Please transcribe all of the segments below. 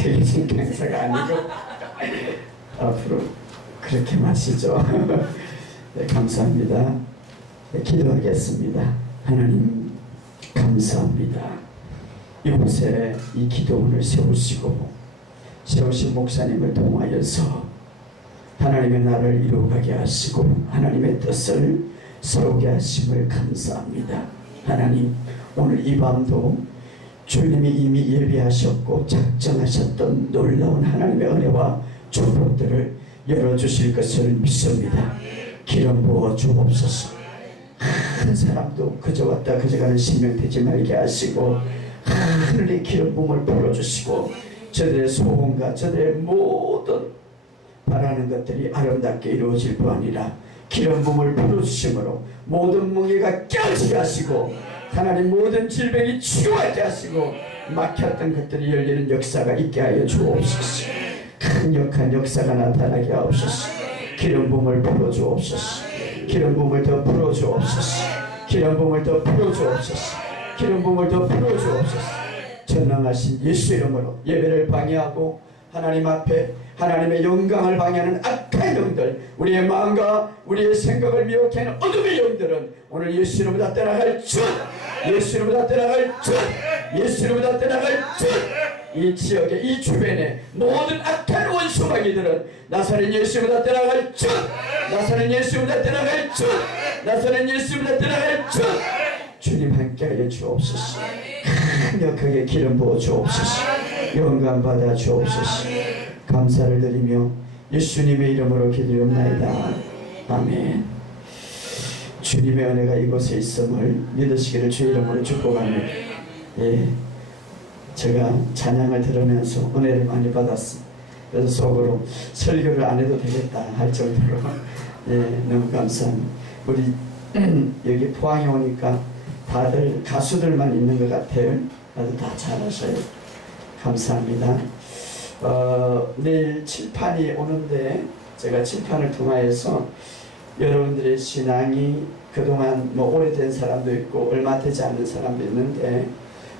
책임진 강사가 아니고 앞으로 그렇게 마시죠. 네, 감사합니다. 네, 기도하겠습니다. 하나님 감사합니다. 이곳에 이 기도원을 세우신 목사님을 통하여서 하나님의 나라를 이루어가게 하시고 하나님의 뜻을 세우게 하심을 감사합니다. 하나님, 오늘 이 밤도 주님이 이미 예비하셨고 작정하셨던 놀라운 하나님의 은혜와 축복들을 열어주실 것을 믿습니다. 기름 부어 주옵소서. 한 사람도 그저 왔다 그저 가는 신명 되지 말게 하시고 하늘의 기름 부음을 불어주시고 저들의 소원과 저들의 모든 바라는 것들이 아름답게 이루어질 뿐 아니라 기름 부음을 불어주심으로 모든 멍에가 깨어지게 하시고 하나님 모든 질병이 치유하게 하시고 막혔던 것들이 열리는 역사가 있게 하여 주옵소서. 강력한 역사가 나타나게 하옵소서. 기름 부음을 불어주옵소서. 기름 부음을 더 불어주옵소서. 기름 부음을 더 불어주옵소서. 기름 부음을 더 불어주옵소서. 전능하신 예수 이름으로 예배를 방해하고 하나님 앞에 하나님의 영광을 방해하는 악한 영들, 우리의 마음과 우리의 생각을 미혹해 하는 어둠의 영들은 오늘 예수 이름보다 떠나갈 줄, 예수 이름보다 떠나갈 줄, 예수 이름보다 떠나갈 줄. 이 지역에 이 주변에 모든 악한 원수마귀들은 나사렛 예수보다 떠나갈 줄, 나사렛 예수보다 떠나갈 줄, 나사렛 예수보다 떠나갈 줄. 주님 함께하여 주옵소서. 강력하게 기름 부어 주옵소서. 영광 받아 주옵소서. 감사를 드리며 예수님의 이름으로 기도합나이다. 아멘. 주님의 은혜가 이곳에 있음을 믿으시기를 주의 이름으로 축복합니다. 예, 제가 찬양을 들으면서 은혜를 많이 받았습니다. 그래서 속으로 설교를 안 해도 되겠다 할 정도로 예, 너무 감사합니다. 우리 여기 포항에 오니까 다들 가수들만 있는 것 같아요. 다들 다 잘하셔요. 감사합니다. 내일 칠판이 오는데 제가 칠판을 통하여서 여러분들의 신앙이 그동안 뭐 오래된 사람도 있고 얼마 되지 않은 사람도 있는데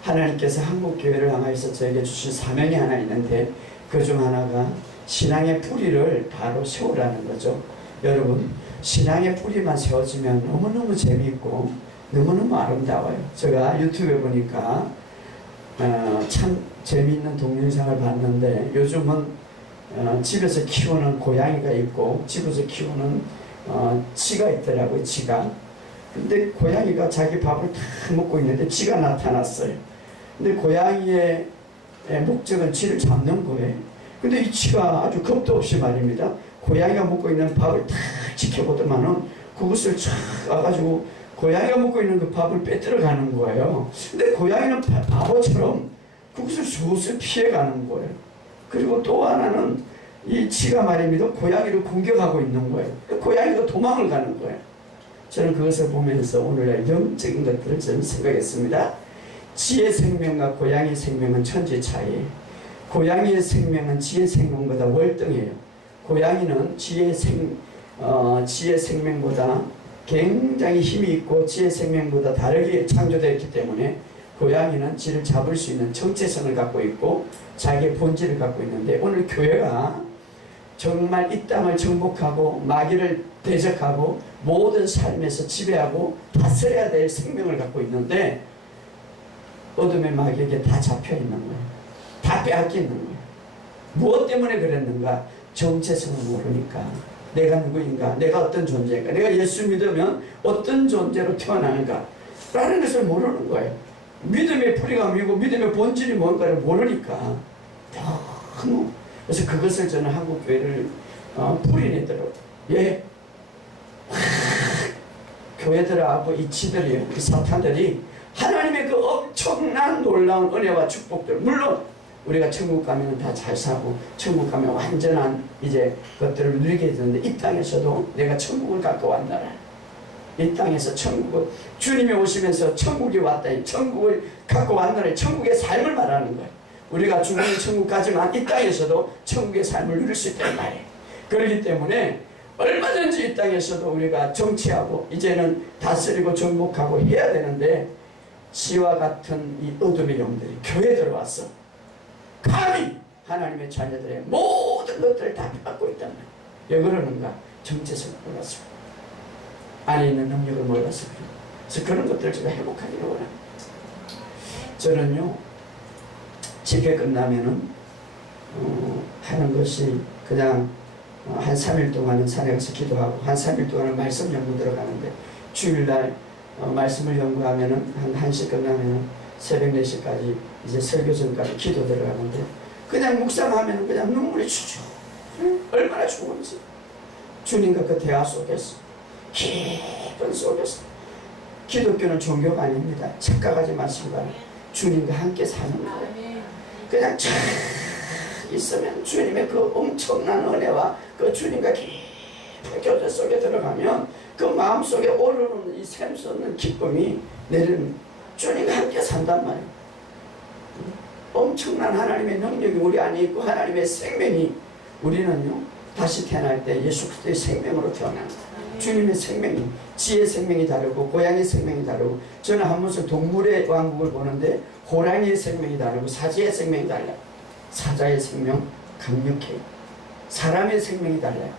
하나님께서 한국교회를 향해서 저에게 주신 사명이 하나 있는데 그 중 하나가 신앙의 뿌리를 바로 세우라는 거죠. 여러분, 신앙의 뿌리만 세워지면 너무너무 재미있고 너무너무 아름다워요. 제가 유튜브에 보니까 참 재미있는 동영상을 봤는데 요즘은 집에서 키우는 고양이가 있고 집에서 키우는 쥐가 있더라고요. 쥐가. 근데 고양이가 자기 밥을 다 먹고 있는데 쥐가 나타났어요. 근데 고양이의 목적은 쥐를 잡는 거예요. 근데 이 쥐가 아주 겁도 없이 말입니다. 고양이가 먹고 있는 밥을 다 지켜보더만은 그것을 쫙 와가지고 고양이가 먹고 있는 그 밥을 빼들어 가는 거예요. 근데 고양이는 바보처럼 그것을 슬슬 피해가는 거예요. 그리고 또 하나는 이 쥐가 말입니다. 고양이를 공격하고 있는 거예요. 고양이가 도망을 가는 거예요. 저는 그것을 보면서 오늘날 영적인 것들을 저는 생각했습니다. 쥐의 생명과 고양이의 생명은 천지 차이예요. 고양이의 생명은 쥐의 생명보다 월등해요. 고양이는 쥐의 생명보다 굉장히 힘이 있고 쥐의 생명보다 다르게 창조되었기 때문에 고양이는 쥐를 잡을 수 있는 정체성을 갖고 있고 자기의 본질을 갖고 있는데 오늘 교회가 정말 이 땅을 정복하고 마귀를 대적하고 모든 삶에서 지배하고 다스려야 될 생명을 갖고 있는데 어둠의 마귀에게 다 잡혀 있는 거예요. 다 빼앗겨 있는 거예요. 무엇 때문에 그랬는가? 정체성을 모르니까. 내가 누구인가? 내가 어떤 존재인가? 내가 예수 믿으면 어떤 존재로 태어나는가? 라는 것을 모르는 거예요. 믿음의 뿌리가 뭐고 믿음의 본질이 뭔가를 모르니까 너무. 그래서 그것을 저는 한국교회를 뿌리내도록 예, 교회들하고 이 쥐들이요, 이 사탄들이 하나님의 그 엄청난 놀라운 은혜와 축복들, 물론 우리가 천국 가면 다 잘 사고 천국 가면 완전한 이제 것들을 누리게 되는데 이 땅에서도 내가 천국을 갖고 왔나라. 이 땅에서 천국을 주님이 오시면서 천국이 왔다. 천국을 갖고 왔나라. 천국의 삶을 말하는 거예요. 우리가 죽으면 천국 가지만 이 땅에서도 천국의 삶을 누릴 수 있다는 말이에요. 그렇기 때문에 얼마든지 이 땅에서도 우리가 정치하고 이제는 다스리고 정복하고 해야 되는데 쥐와 같은 이 어둠의 영들이 교회에 들어왔어. 감히 하나님의 자녀들의 모든 것들을 다 갖고 있단 말이에요. 왜 그러는가? 정체성을 몰라서, 안에 있는 능력을 몰라서 그래요. 그래서 그런 것들을 제가 회복하기를 원합니다. 저는요, 집회 끝나면은 하는 것이 그냥 한 3일 동안은 산에 가서 기도하고 한 3일 동안은 말씀 연구 들어가는데, 주일날 말씀을 연구하면은 한 1시 끝나면은 새벽 4시까지 이제 설교 전까지 기도 들어가는데, 그냥 묵상하면 그냥 눈물이 주죠. 얼마나 좋은지. 주님과 그 대화 속에서, 깊은 속에서. 기독교는 종교가 아닙니다. 착각하지 마시기 바랍니다. 주님과 함께 사는 거예요. 그냥 쫙 있으면 주님의 그 엄청난 은혜와 그 주님과 깊은 교제 속에 들어가면 그 마음속에 오르는 이 샘수 없는 기쁨이 내리는, 주님과 함께 산단 말이에요. 엄청난 하나님의 능력이 우리 안에 있고 하나님의 생명이, 우리는요 다시 태어날 때 예수 그리스도의 생명으로 태어납니다. 주님의 생명이, 지의 생명이 다르고 고양이의 생명이 다르고, 저는 한 번씩 동물의 왕국을 보는데 호랑이의 생명이 다르고 사자의 생명이 달라요. 사자의 생명 강력해요. 사람의 생명이 달라요.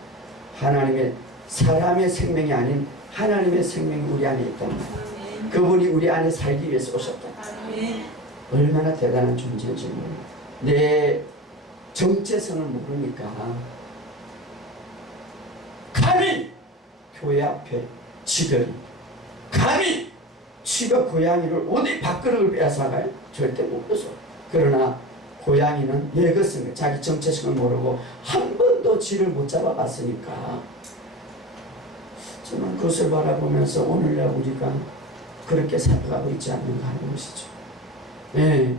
사람의 생명이 아닌 하나님의 생명이 우리 안에 있단 말이에요. 그분이 우리 안에 살기 위해서 오셨다. 얼마나 대단한 존재인지 몰라요. 내 정체성을 모르니까 감히 교회 앞에 지들이, 감히 쥐가 고양이를 어디 밥그릇을 빼앗아가요? 절대 못 뺏어. 그러나 고양이는 예것을, 자기 정체성을 모르고 한 번도 쥐를 못 잡아봤으니까, 저는 그것을 바라보면서 오늘날 우리가 그렇게 살아가고 있지 않는가 하는 것이죠. 네,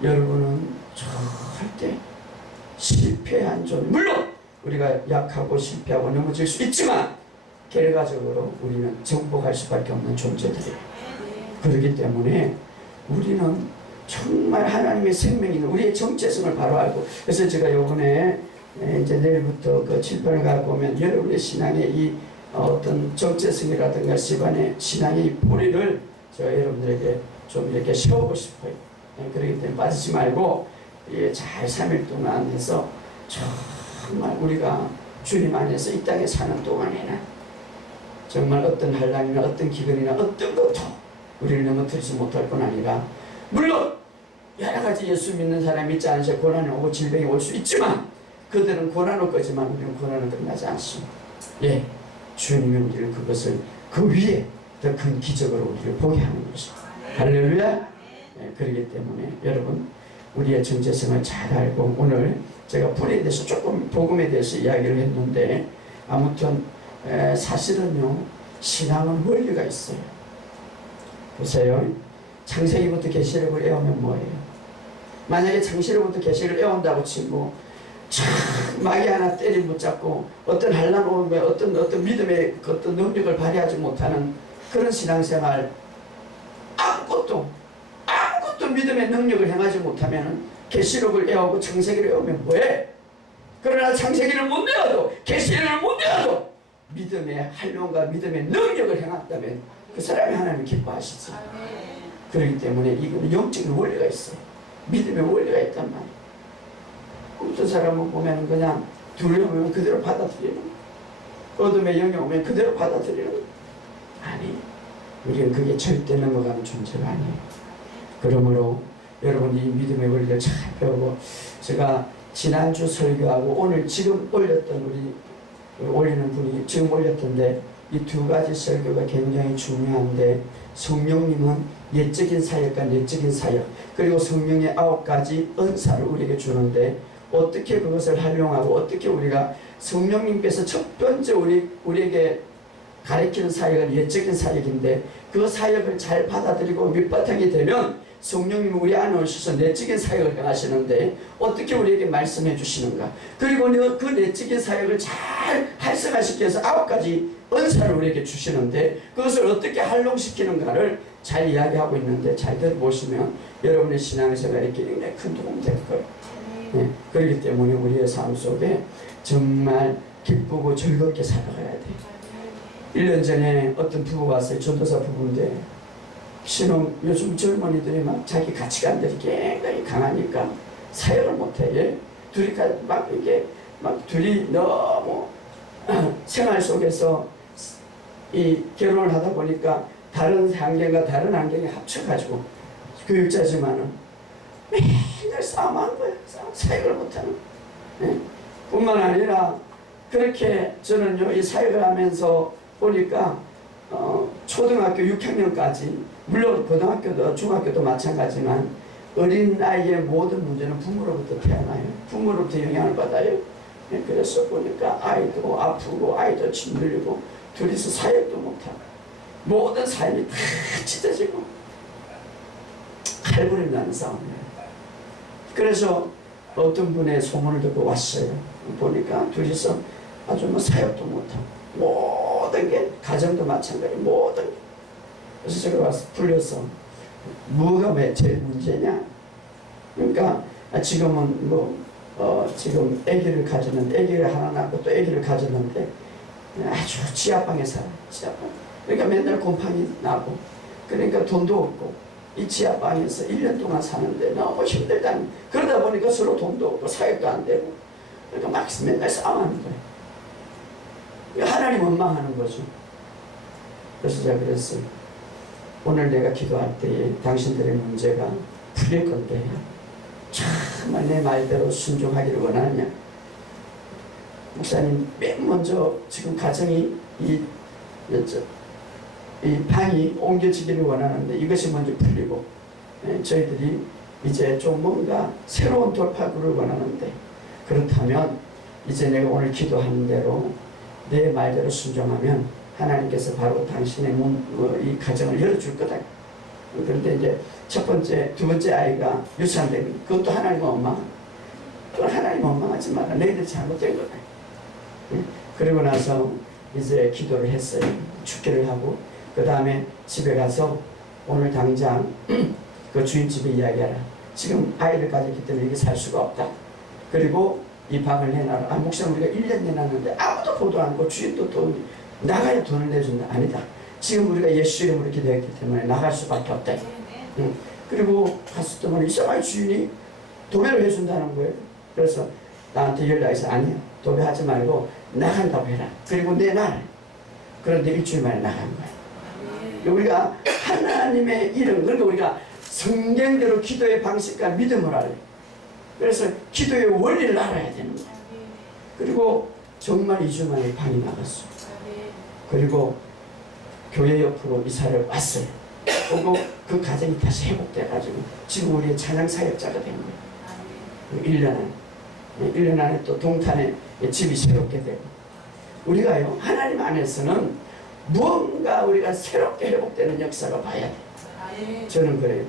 여러분은 절대 실패한 존, 물론 우리가 약하고 실패하고 넘어질 수 있지만 결과적으로 우리는 정복할 수밖에 없는 존재들이에요. 그렇기 때문에 우리는 정말 하나님의 생명이 있는 우리의 정체성을 바로 알고, 그래서 제가 요번에 이제 내일부터 그 칠판을 갖고 오면 여러분의 신앙의 이 어떤 정체성이라든가 집안의 신앙의 뿌리를 제가 여러분들에게 좀 이렇게 세우고 싶어요. 그렇기 때문에 빠지지 말고 잘 3일 동안 해서 정말 우리가 주님 안에서 이 땅에 사는 동안에는 정말 어떤 환난이나 어떤 기근이나 어떤 것도 우리를 넘어뜨리지 못할 뿐 아니라, 물론 여러 가지 예수 믿는 사람이 있지 않으셔 고난이 오고 질병이 올 수 있지만 그들은 고난을 거지만 우리는 고난은 끝나지 않습니다. 예, 주님이 우리를 그것을 그 위에 더 큰 기적으로 우리를 보게 하는 것입니다. 할렐루야. 예, 그렇기 때문에 여러분 우리의 정체성을 잘 알고, 오늘 제가 불에 대해서 조금 복음에 대해서 이야기를 했는데, 아무튼 사실은요 신앙은 원리가 있어요. 보세요. 창세기부터 계시록을 외우면 뭐예요? 만약에 창세기부터 계시록을 외운다고 치고 마귀 하나 때리 붙잡고 어떤 환난 오면 어떤 믿음의 어떤 능력을 발휘하지 못하는 그런 신앙생활, 아무것도 믿음의 능력을 행하지 못하면 계시록을 외우고 창세기를 외우면 뭐해? 그러나 창세기를 못 외워도 계시록을 못 외워도 믿음의 활용과 믿음의 능력을 행한다면 그 사람이 하나님 기뻐하시지. 그렇기 때문에 이거는 영적인 원리가 있어요. 믿음의 원리가 있단 말이에요. 어떤 사람은 보면 그냥 두려우면 그대로 받아들이는, 어둠의 영이 오면 그대로 받아들이는, 아니, 우리는 그게 절대 넘어가는 존재가 아니에요. 그러므로 여러분이 이 믿음의 원리를 잘 배우고, 제가 지난주 설교하고 오늘 지금 올렸던 올리는 분이 지금 올렸던데, 이 두 가지 설교가 굉장히 중요한데, 성령님은 예적인 사역과 내적인 사역, 그리고 성령의 9가지 은사를 우리에게 주는데, 어떻게 그것을 활용하고 어떻게 우리가 성령님께서 첫 번째 우리에게 가르치는 사역은 예적인 사역인데, 그 사역을 잘 받아들이고 밑바탕이 되면 성령님이 우리 안에 오셔서 내적인 사역을 행하시는데, 어떻게 우리에게 말씀해 주시는가, 그리고 그 내적인 사역을 잘 활성화시키 위해서 9가지 은사를 우리에게 주시는데, 그것을 어떻게 활용시키는가를 잘 이야기하고 있는데, 잘 들어보시면 여러분의 신앙생활에 굉장히 큰 도움이 될 거예요. 네, 그렇기 때문에 우리의 삶 속에 정말 기쁘고 즐겁게 살아가야 돼요. 1년 전에 어떤 부부가 왔어요. 전도사 부부인데, 요즘 젊은이들이 막 자기 가치관들이 굉장히 강하니까 사역을 못해. 예? 둘이 막 이게 막 둘이 너무 생활 속에서 이 결혼을 하다 보니까 다른 환경과 다른 환경이 합쳐가지고 교육자지만은 맨날 싸움하는 거야. 사역을 못하는. 예? 뿐만 아니라 그렇게 저는요 이 사역을 하면서 보니까 초등학교 6학년까지 물론 고등학교도 중학교도 마찬가지지만 어린아이의 모든 문제는 부모로부터 태어나요. 부모로부터 영향을 받아요. 예? 그래서 보니까 아이도 아프고 아이도 짓눌리고 둘이서 사역도 못하고 모든 삶이 다 찢어지고 칼부림 나는 싸움이에요. 그래서 어떤 분의 소문을 듣고 왔어요. 보니까 둘이서 아주 뭐 사역도 못하고 모든 게 가정도 마찬가지 모든 게. 그래서 제가 와서 불려서 뭐가 왜 제일 문제냐. 그러니까 지금은 지금 아기를 가졌는데 아기를 하나 낳고 또 아기를 가졌는데 아주 지하방에 살아. 지하방. 그러니까 맨날 곰팡이 나고 그러니까 돈도 없고 이 지하방에서 1년 동안 사는데 너무 힘들다는. 그러다 보니까 서로 돈도 없고 사역도 안 되고 그러니까 막 맨날 싸우는 거예요. 하나님 원망하는 거죠. 그래서 제가 그랬어요. 오늘 내가 기도할 때에 당신들의 문제가 풀릴 건데 정말 내 말대로 순종하기를 원하느냐. 목사님 맨 먼저 지금 가정이 이 방이 옮겨지기를 원하는데 이것이 먼저 풀리고 저희들이 이제 좀 뭔가 새로운 돌파구를 원하는데 그렇다면 이제 내가 오늘 기도하는 대로 내 말대로 순종하면 하나님께서 바로 당신의 이 가정을 열어줄 거다. 그런데 이제 첫 번째, 두 번째 아이가 유산되면 그것도 하나님 원망. 그건 하나님 원망하지 마라. 너희들이 잘못된 거다. 그리고 나서 이제 기도를 했어요. 축기를 하고 그 다음에 집에 가서 오늘 당장 그 주인집에 이야기하라. 지금 아이를 가졌기 때문에 이게 살 수가 없다. 그리고 이 방을 내놔라. 목사님 우리가 1년 내놨는데 아무도 보도 않고 주인도 돈 나가야 돈을 내준다. 아니다. 지금 우리가 예수 이름으로 기도했기 때문에 나갈 수밖에 없다. 그리고 갔을 때만 이상하게 주인이 도배를 해준다는 거예요. 그래서 나한테 연락해서 아니야. 도배하지 말고 나간다고 해라. 그리고 내놔라. 그런데 일주일 만에 나간 거예요. 우리가 하나님의 이름, 그러니까 우리가 성경대로 기도의 방식과 믿음을 알아요. 그래서 기도의 원리를 알아야 되는 거예요. 그리고 정말 2주 만에 방이 나갔어요. 그리고 교회 옆으로 이사를 왔어요. 그리고 그 가정이 다시 회복돼가지고 지금 우리의 찬양 사역자가 된 거예요. 1년 안에 또 동탄에 집이 새롭게 되고 우리가요 하나님 안에서는 무언가 우리가 새롭게 회복되는 역사가 봐야 돼요. 저는 그래요.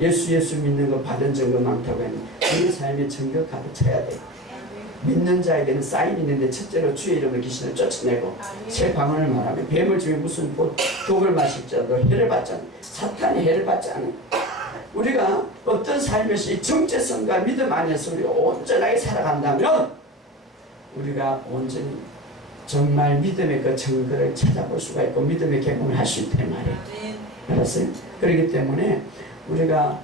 예수 믿는 거 받은 증거 많다고 했는데 우리 삶의 증거 가득 차야 돼요. 믿는 자에게는 사인이 있는데 첫째로 주의 이름을 귀신을 쫓아내고 새 방언을 말하면 뱀을 중에 무슨 독을 마실지라도 해를 받지 않아. 사탄이 해를 받지 않아. 우리가 어떤 삶에서 이 정체성과 믿음 안에서 우리가 온전하게 살아간다면 우리가 온전히 정말 믿음의 그 증거를 찾아볼 수가 있고 믿음의 개봉을 할 수 있단 말이에요. 알았어요? 그렇기 때문에 우리가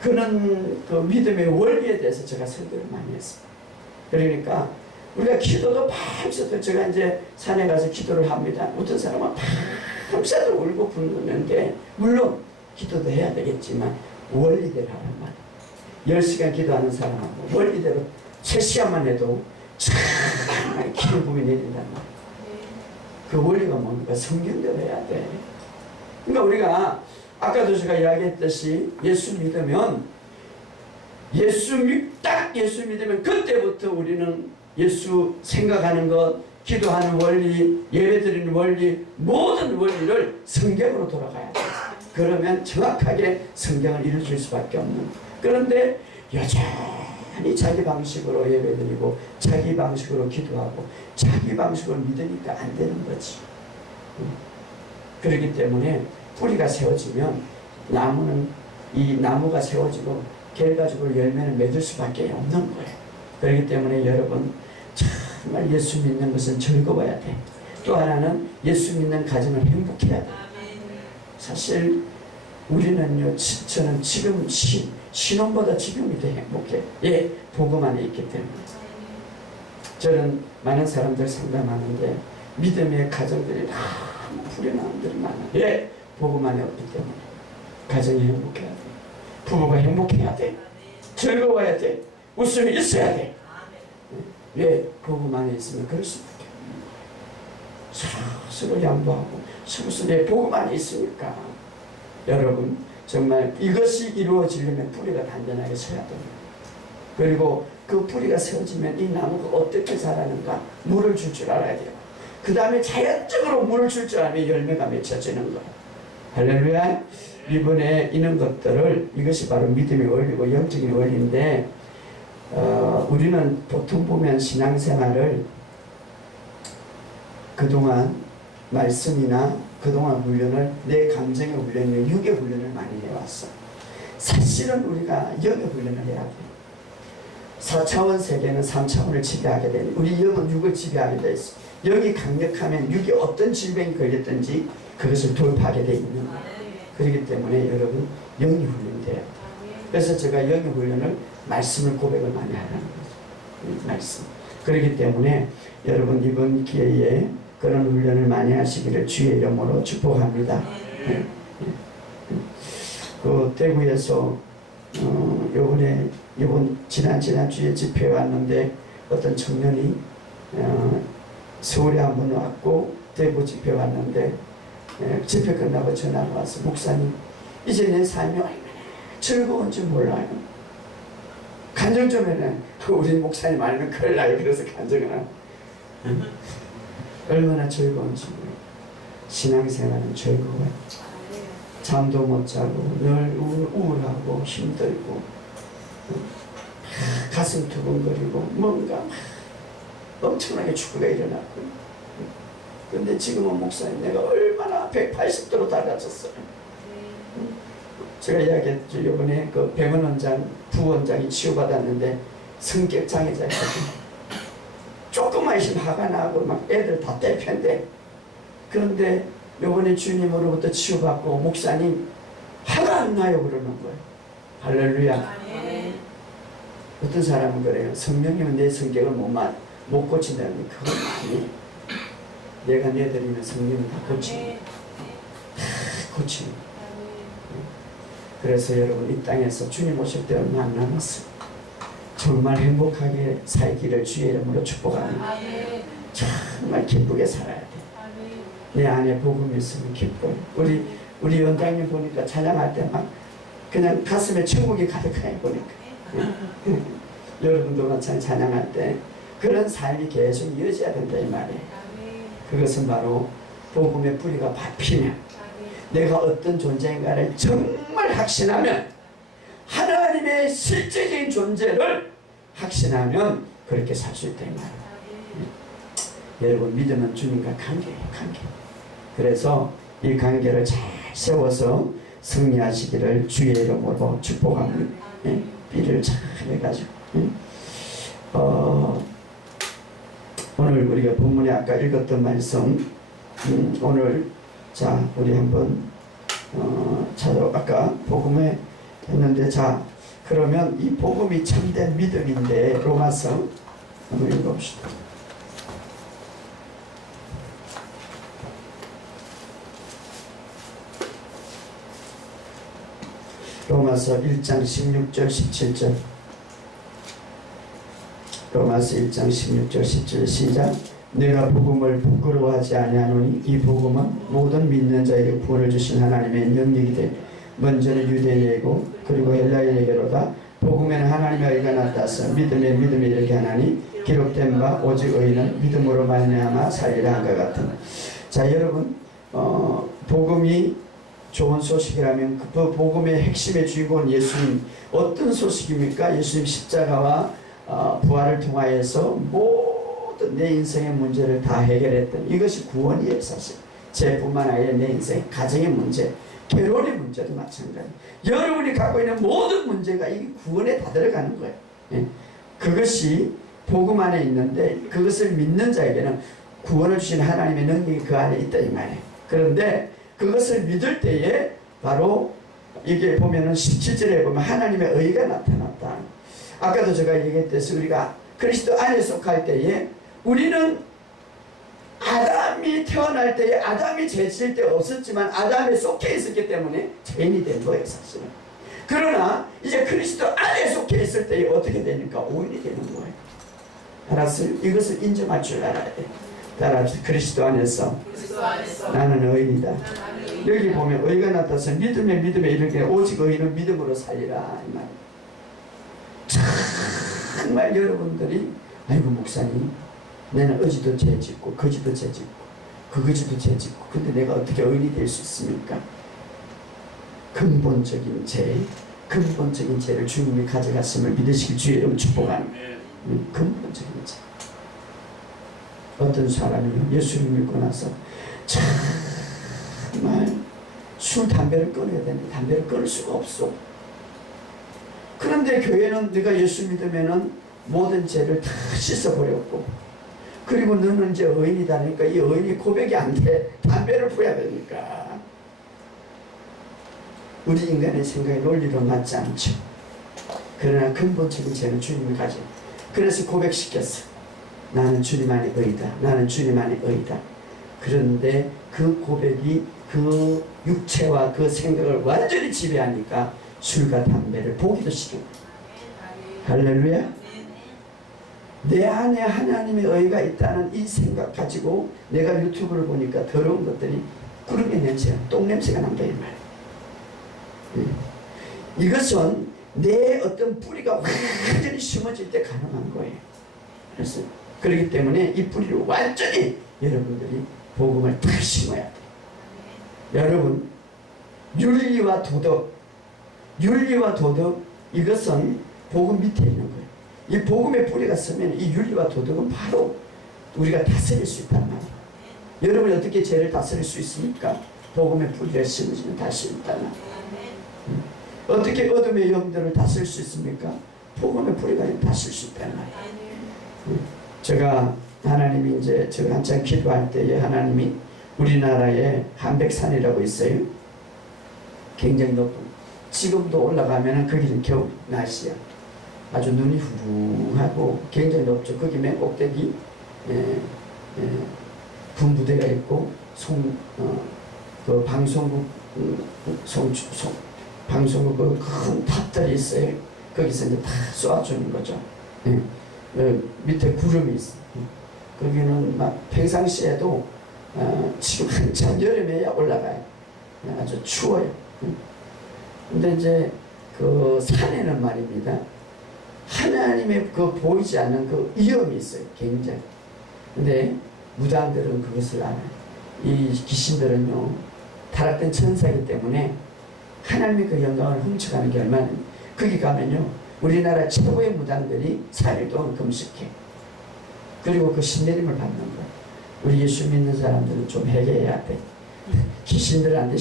그런 그 믿음의 원리에 대해서 제가 설교를 많이 했어요. 그러니까 우리가 기도도 밤새도 제가 이제 산에 가서 기도를 합니다. 어떤 사람은 밤새도 울고 부르는데 물론 기도도 해야 되겠지만 원리대로 하란 말이에요. 10시간 기도하는 사람하고 원리대로 3시간만 해도 정말 기도 부이 내린단 말이에요. 그 원리가 뭡니까? 성경대로 해야 돼. 그러니까 우리가 아까도 제가 이야기했듯이 예수 믿으면 딱 예수 믿으면 그때부터 우리는 예수 생각하는 것, 기도하는 원리, 예배드리는 원리, 모든 원리를 성경으로 돌아가야 돼. 그러면 정확하게 성경을 이루어질 수밖에 없는. 그런데 여전히 자기 방식으로 예배드리고 자기 방식으로 기도하고 자기 방식으로 믿으니까 안 되는 거지. 그렇기 때문에 뿌리가 세워지면 이 나무가 세워지고 결과적으로 열매를 맺을 수밖에 없는 거예요. 그렇기 때문에 여러분 정말 예수 믿는 것은 즐거워야 돼. 또 하나는 예수 믿는 가정을 행복해야 돼. 사실 우리는요, 저는 지금 신혼보다 지금이 더 행복해. 예, 복음 안에 있기 때문에. 저는 많은 사람들 상담하는데 믿음의 가정들이 너무 불행한 들이 많아요. 예, 복음 안에 없기 때문에. 가정이 행복해야 돼. 부부가 행복해야 돼. 즐거워야 돼. 웃음이 있어야 돼. 왜? 복음 안에 있으면 그럴 수밖에 없어요. 서로 양보하고 서로 복음 안에 있으니까. 여러분, 정말 이것이 이루어지려면 뿌리가 단단하게 서야 됩니다. 그리고 그 뿌리가 세워지면 이 나무가 어떻게 자라는가 물을 줄 알아야 돼요. 그 다음에 자연적으로 물을 줄 알면 열매가 맺혀지는 거예요. 할렐루야. 이번에 이런 것들을, 이것이 바로 믿음의 원리고 영적인 원리인데, 우리는 보통 보면 신앙생활을 그동안 말씀이나 그동안 훈련을, 내 감정의 훈련이나 육의 훈련을 많이 해왔어. 사실은 우리가 영의 훈련을 해야 돼요. 4차원 세계는 3차원을 지배하게 되니 우리 영은 육을 지배하게 돼 있어. 영이 강력하면 육이 어떤 질병이 걸렸든지 그것을 돌파하게 돼 있는 거예요. 그렇기 때문에 여러분, 영이 훈련돼야 돼요. 그래서 제가 영의 훈련을, 말씀을 고백을 많이 하라는 거죠. 말씀. 그렇기 때문에 여러분, 이번 기회에 그런 훈련을 많이 하시기를 주의 이름으로 축복합니다. 그 대구에서 이번 지난주에 집회에 왔는데 어떤 청년이 서울에 한번 왔고 대구 집회 왔는데 집회 끝나고 전화가 와서, 목사님, 이제 내 삶이 얼마나 즐거운지 몰라요. 간증 좀 해라. 우리 목사님 알면 큰일 나요. 그래서 간증을 하고. 얼마나 즐거운지 몰라요. 신앙생활은 즐거워요. 잠도 못 자고 늘 우울하고 힘들고 가슴 두근거리고 뭔가 엄청나게 축구가 일어났고. 근데 지금은 목사님, 내가 얼마나 180도로 달라졌어요. 제가 이야기했죠. 이번에 그 백원 원장, 부원장이 치유받았는데 성격 장애자였거든요. 조금만 있으면 화가 나고 막 애들 다 떼편대. 그런데 이번에 주님으로부터 치유받고, 목사님 화가 안 나요 그러는 거예요. 할렐루야. 어떤 사람은 그래요. 성령님은 내 성격을 못 고친다는 게 그건 아니에요. 내가 내드리면 성령이 다 고치는, 다 고치는. 그래서 여러분, 이 땅에서 주님 오실 때 얼마 안 남았어요. 정말 행복하게 살기를 주의 이름으로 축복합니다. 정말 기쁘게 살아야 돼. 내 안에 복음이 있으면 기뻐요. 우리 원장님 보니까 찬양할 때 막 그냥 가슴에 천국이 가득하게 보니까. 여러분도 마찬가지 찬양할 때 그런 삶이 계속 이어져야 된다 이 말이에요. 그것은 바로 복음의 뿌리가 밟히면, 내가 어떤 존재인가를 정말 확신하면, 하나님의 실제적인 존재를 확신하면 그렇게 살 수 있다 이 말이에요. 여러분, 믿음은 주님과 관계예요. 관계. 그래서 이 관계를 잘 세워서 승리하시기를 주의 이름으로 축복합니다. 삐를 잘 해가지고. 오늘 우리가 본문에 아까 읽었던 말씀, 오늘 자 우리 한번 아까 복음에 했는데, 자 그러면 이 복음이 참된 믿음인데, 로마서 한번 읽어봅시다. 로마서 1장 16절 17절. 로마서 1장 16절 17절 시작. 내가 복음을 부끄러워하지 아니하노니 이 복음은 모든 믿는 자에게 구원을 주신 하나님의 능력이 돼 먼저는 유대인에게고 그리고 헬라인에게로다. 복음에는 하나님의 의가 나타서 믿음에 이르게 하나니 기록된 바 오직 의인은 믿음으로 말미암아 살리라 한것 같은. 자 여러분, 복음이 좋은 소식이라면 그 복음의 핵심의 주인공은 예수님. 어떤 소식입니까? 예수님 십자가와 부활을 통하여서 모든 내 인생의 문제를 다 해결했던, 이것이 구원이에요. 사실 제뿐만 아니라 내 인생, 가정의 문제, 결혼의 문제도 마찬가지. 여러분이 갖고 있는 모든 문제가 이 구원에 다 들어가는 거예요. 그것이 복음 안에 있는데, 그것을 믿는 자에게는 구원을 주신 하나님의 능력이 그 안에 있다 이 말이에요. 그런데 그것을 믿을 때에 바로 이게 보면은 17절에 보면 하나님의 의가 나타났다. 아까도 제가 얘기했듯이 우리가 그리스도 안에 속할 때에 우리는 아담이 태어날 때에 아담이 죄 지을 때 없었지만 아담에 속해 있었기 때문에 죄인이 된 거예요, 사실은. 그러나 이제 그리스도 안에 속해 있을 때에 어떻게 되니까 오인이 되는 거예요. 알았어요? 이것을 인정할 줄 알아야 돼. 따라서 그리스도 안에서 나는 의인이다. 여기 보면 의가 나타서 믿음에 이르게 오직 의인은 믿음으로 살리라 이 말. 정말 여러분들이 아이고 목사님 나는 어지도 죄 짓고 거지도 죄 짓고 그거지도 죄 짓고 근데 내가 어떻게 의인이 될 수 있습니까? 근본적인 죄를 주님이 가져갔음을 믿으시길 주의 이름 축복합니다. 근본적인 죄. 어떤 사람이 예수를 믿고 나서 정말 술, 담배를 끊어야 되는데 담배를 끊을 수가 없어. 그런데 교회는 네가 예수 믿으면은 모든 죄를 다 씻어버렸고 그리고 너는 이제 의인이다니까 이 의인이 고백이 안 돼. 담배를 피워야 되니까. 우리 인간의 생각에 논리로 맞지 않죠. 그러나 근본적인 죄는 주님이 가져. 그래서 고백시켰어. 나는 주님 안에 의이다. 나는 주님 안에 의이다. 그런데 그 고백이 그 육체와 그 생각을 완전히 지배하니까 술과 담배를 보기도 싫은 거예요. 할렐루야. 내 안에 하나님의 의가 있다는 이 생각 가지고 내가 유튜브를 보니까 더러운 것들이 구름의 냄새가 똥냄새가 난다 이 말이에요. 이것은 내 어떤 뿌리가 완전히 심어질 때 가능한 거예요. 그래서 그렇기 때문에 이 뿌리를 완전히 여러분들이 복음을 다 심어야 돼요. 여러분 윤리와 도덕 이것은 복음 밑에 있는 거예요. 이 복음의 뿌리가 서면 이 윤리와 도덕은 바로 우리가 다스릴 수 있단 말이에요. 여러분이 어떻게 죄를 다스릴 수 있습니까? 복음의 뿌리가 심어지면 다스릴 수 있단 말이에요. 어떻게 어둠의 영들을 다스릴 수 있습니까? 복음의 뿌리가 다스릴 수 있단 말이에요. 제가 하나님이 이제 제가 한참 기도할 때에 하나님이 우리나라에 한백산이라고 있어요. 굉장히 높은. 지금도 올라가면 거기는 겨울 날씨야. 아주 눈이 후루하고 굉장히 높죠. 거기 맨 꼭대기 군부대가 있고 그 방송국 방송국 큰 탑들이 있어요. 거기서 이제 다 쏘아주는 거죠. 밑에 구름이 있어. 거기는 막 평상시에도 지금 한참 여름에야 올라가요. 아주 추워요. 근데 이제 그 산에는 말입니다. 하나님의 그 보이지 않는 그 위험이 있어요. 굉장히. 근데 무당들은 그것을 알아요. 이 귀신들은요 타락된 천사이기 때문에 하나님의 그 영광을 훔쳐가는 게 얼마나 거기 가면요 우리나라 최고의 무당들이 3일 동안 금식해. 그리고 그 신내림을 받는 거야. 우리 예수 믿는 사람들은 좀 회개해야 돼. 귀신들한테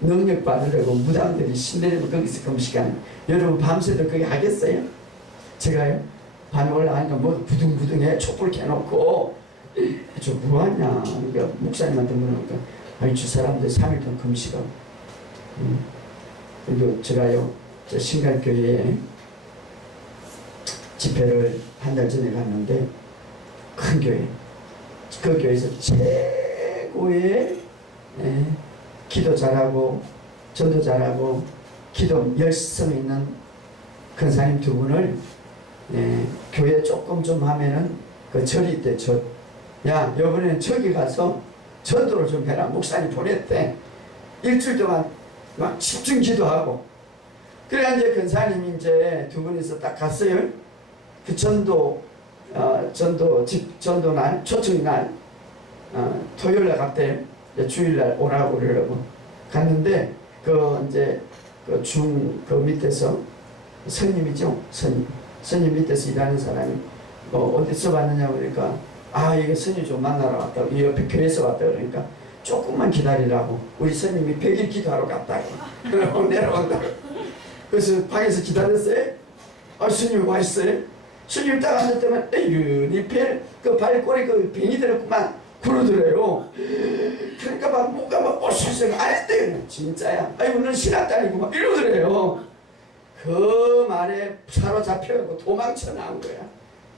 능력 받으려고 무당들이 신내림을 거기서 금식하는. 여러분 밤새도 거기 하겠어요? 제가요 밤에 올라가니까 뭐 부둥부둥해. 촛불 켜놓고 저 뭐하냐. 그러니까 목사님한테 물으니까 아니 저 사람들 3일 동안 금식하고. 그리고 제가요 저 신갈교회에 집회를 한 달 전에 갔는데 큰 교회 그 교회에서 최고의 기도 잘하고 전도 잘하고 기도 열성 있는 권사님 두 분을 교회 조금 좀 하면은 그 절이 있대. 야 이번에는 저기 가서 전도를 좀 해라. 목사님 보냈대. 일주일 동안 막 집중 기도하고. 그래 이제 권사님이 이제 두 분이서 딱 갔어요. 그 전도날 초청날 토요일날 갔대요. 주일날 오라고 그러려고 갔는데 그 이제 그 밑에서 선임이죠. 선임 밑에서 일하는 사람이 어디서 왔느냐 그러니까 이거 선임 좀 만나러 왔다고 이 옆에 교회에서 왔다 그러니까 조금만 기다리라고 우리 선임이 100일 기도하러 갔다고 그러고 내려온다고. 그래서 방에서 기다렸어요. 스님 와 있어요. 스님 딱 앉을 때만 에휴 니 그 발꼬리 그 병이 들었구만. 그러더래요. 그러니까 막 뭔가 막 어설설 안 했대요. 진짜야. 아이고 넌 신학다니고 막 이러더래요. 그 말에 사로잡혀가고 도망쳐 나온 거야.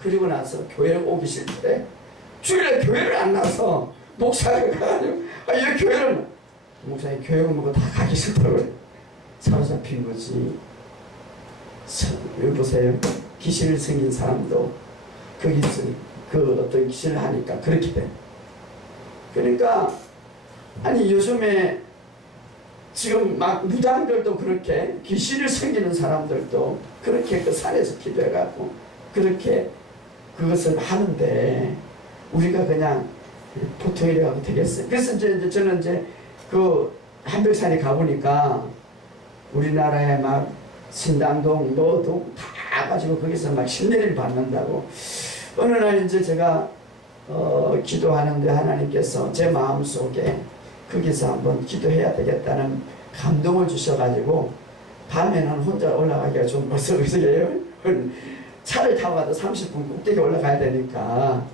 그리고 나서 교회를 오기 싫대. 주일에 교회를 안 나서 목사가 가가지고 이 교회를 목사님 교회 오는 거 다 가기 싫다고 사로잡힌 거지. 여기 보세요. 귀신을 생긴 사람도 그 어떤 귀신을 하니까 그렇게 돼. 그러니까 아니 요즘에 지금 막 무당들도 그렇게 귀신을 생기는 사람들도 그렇게 그 산에서 기도해갖고 그렇게 그것을 하는데 우리가 그냥 보통 이래가도 되겠어요. 그래서 이제 저는 이제 그 한백산에 가보니까 우리나라에 막 신당동 뭐도 다 가지고 거기서 막 신내를 받는다고. 어느 날 이제 제가 기도하는데 하나님께서 제 마음속에 거기서 한번 기도해야 되겠다는 감동을 주셔가지고 밤에는 혼자 올라가기가 좀 벌써 그래요. 차를 타고 가도 30분 꼭대기 올라가야 되니까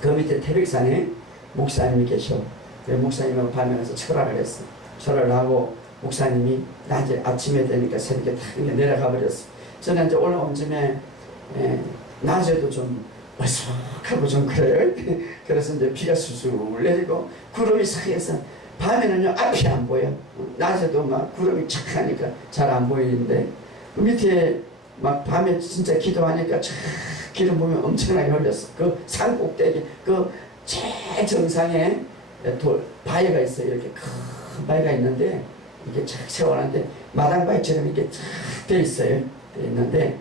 그 밑에 태백산에 목사님이 계셔. 목사님하고 밤에 가서 철화를 했어. 철화를 하고 목사님이 낮에 아침에 되니까 새벽에 탁 내려가 버렸어. 저는 이제 올라온 쯤에 낮에도 좀 어수룩하고 좀 그래요. 그래서 이제 비가 술술 내리고 구름이 사이에서 밤에는요 앞이 안 보여. 낮에도 막 구름이 착하니까 잘 안 보이는데 그 밑에 막 밤에 진짜 기도하니까 쫙 기름 보면 엄청나게 흘렸어. 그 산 꼭대기 그 최정상에 바위가 있어요. 이렇게 큰 바위가 있는데 이게 착 세워놨는데 마당바위처럼 이렇게 쫙 돼 있어요. 돼 있는데